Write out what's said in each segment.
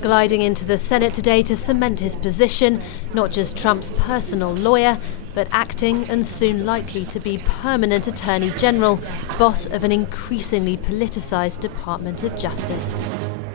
Gliding into the Senate today to cement his position, not just Trump's personal lawyer, but acting and soon likely to be permanent Attorney General, boss of an increasingly politicised Department of Justice.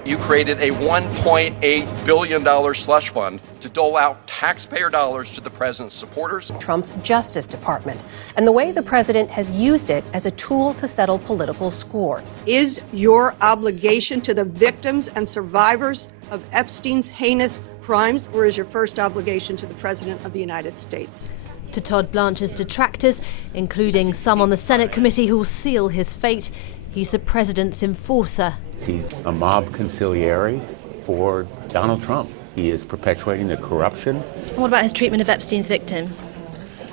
You created a $1.8 billion slush fund to dole out taxpayer dollars to the president's supporters. Trump's Justice Department, and the way the president has used it as a tool to settle political scores. Is your obligation to the victims and survivors of Epstein's heinous crimes, or is your first obligation to the President of the United States? To Todd Blanche's detractors, including some on the Senate committee who'll seal his fate, he's the president's enforcer. He's a mob consigliere for Donald Trump. He is perpetuating the corruption. What about his treatment of Epstein's victims?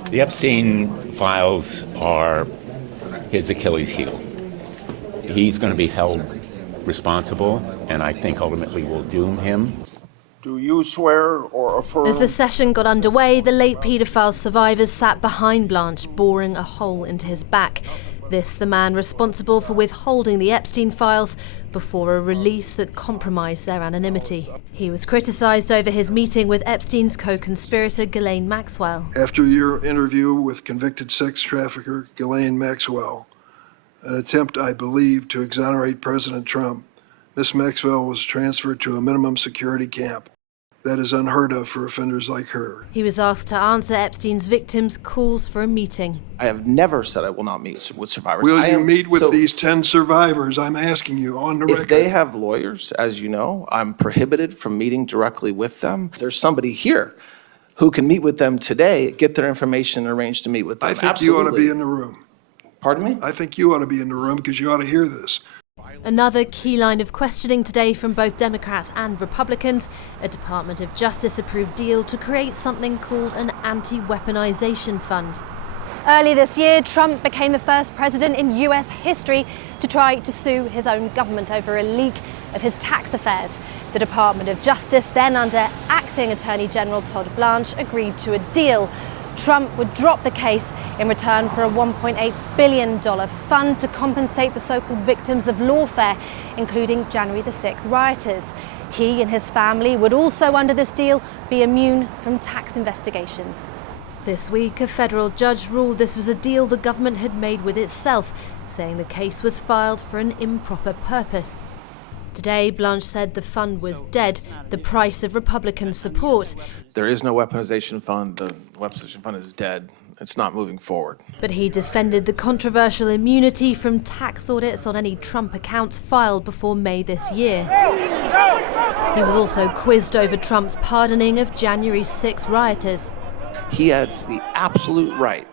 The Epstein Files are his Achilles heel. He's going to be held responsible, and I think ultimately will doom him. Do you swear or affirm? As the session got underway, the late paedophile survivors sat behind Blanche, boring a hole into his back. This, the man responsible for withholding the Epstein Files before a release that compromised their anonymity. He was criticised over his meeting with Epstein's co-conspirator Ghislaine Maxwell. After your interview with convicted sex trafficker Ghislaine Maxwell, an attempt, I believe, to exonerate President Trump, Ms. Maxwell was transferred to a minimum security camp. That is unheard of for offenders like her. He was asked to answer Epstein's victims' calls for a meeting. I have never said I will not meet with survivors. Will you meet with these 10 survivors? I'm asking you on the record. If they have lawyers, as you know, I'm prohibited from meeting directly with them. There's somebody here who can meet with them today, get their information, and arrange to meet with them. I think you ought to be in the room. Pardon me? I think you ought to be in the room because you ought to hear this. Another key line of questioning today from both Democrats and Republicans, a Department of Justice-approved deal to create something called an anti-weaponization fund. Early this year, Trump became the first president in US history to try to sue his own government over a leak of his tax affairs. The Department of Justice, then under acting Attorney General Todd Blanche, agreed to a deal. Trump would drop the case in return for a $1.8 billion fund to compensate the so-called victims of lawfare, including January the 6th rioters. He and his family would also, under this deal, be immune from tax investigations. This week, a federal judge ruled this was a deal the government had made with itself, saying the case was filed for an improper purpose. Today, Blanche said the fund was dead, the price of Republican support. There is no weaponization fund. The weaponization fund is dead. It's not moving forward. But he defended the controversial immunity from tax audits on any Trump accounts filed before May this year. He was also quizzed over Trump's pardoning of January 6 rioters. He has the absolute right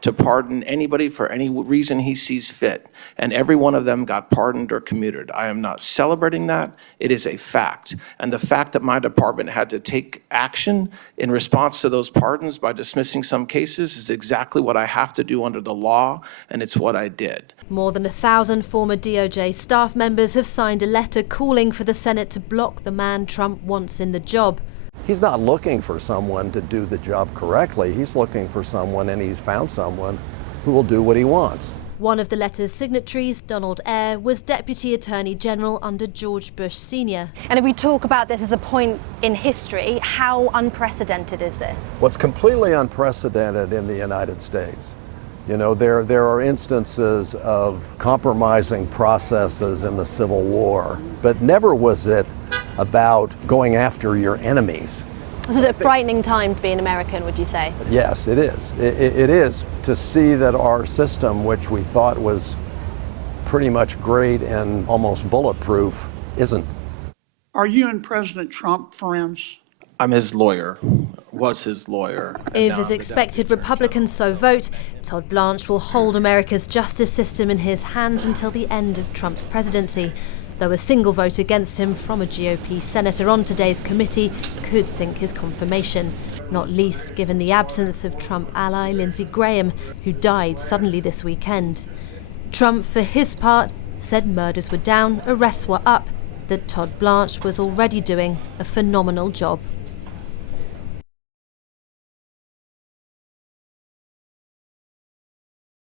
to pardon anybody for any reason he sees fit, and every one of them got pardoned or commuted. I am not celebrating that. It is a fact. And the fact that my department had to take action in response to those pardons by dismissing some cases is exactly what I have to do under the law, and it's what I did. More than 1,000 former DOJ staff members have signed a letter calling for the Senate to block the man Trump wants in the job. He's not looking for someone to do the job correctly. He's looking for someone, and he's found someone who will do what he wants. One of the letter's signatories, Donald Ayre, was Deputy Attorney General under George Bush Sr. And if we talk about this as a point in history, how unprecedented is this? What's completely unprecedented in the United States. You know, there are instances of compromising processes in the Civil War, but never was it about going after your enemies. This is a frightening time to be an American, would you say? Yes, it is. It is to see that our system, which we thought was pretty much great and almost bulletproof, isn't. Are you and President Trump friends? I'm his lawyer, was his lawyer. If, as expected, Republicans so vote, Todd Blanche will hold America's justice system in his hands until the end of Trump's presidency, though a single vote against him from a GOP senator on today's committee could sink his confirmation, not least given the absence of Trump ally Lindsey Graham, who died suddenly this weekend. Trump, for his part, said murders were down, arrests were up, that Todd Blanche was already doing a phenomenal job.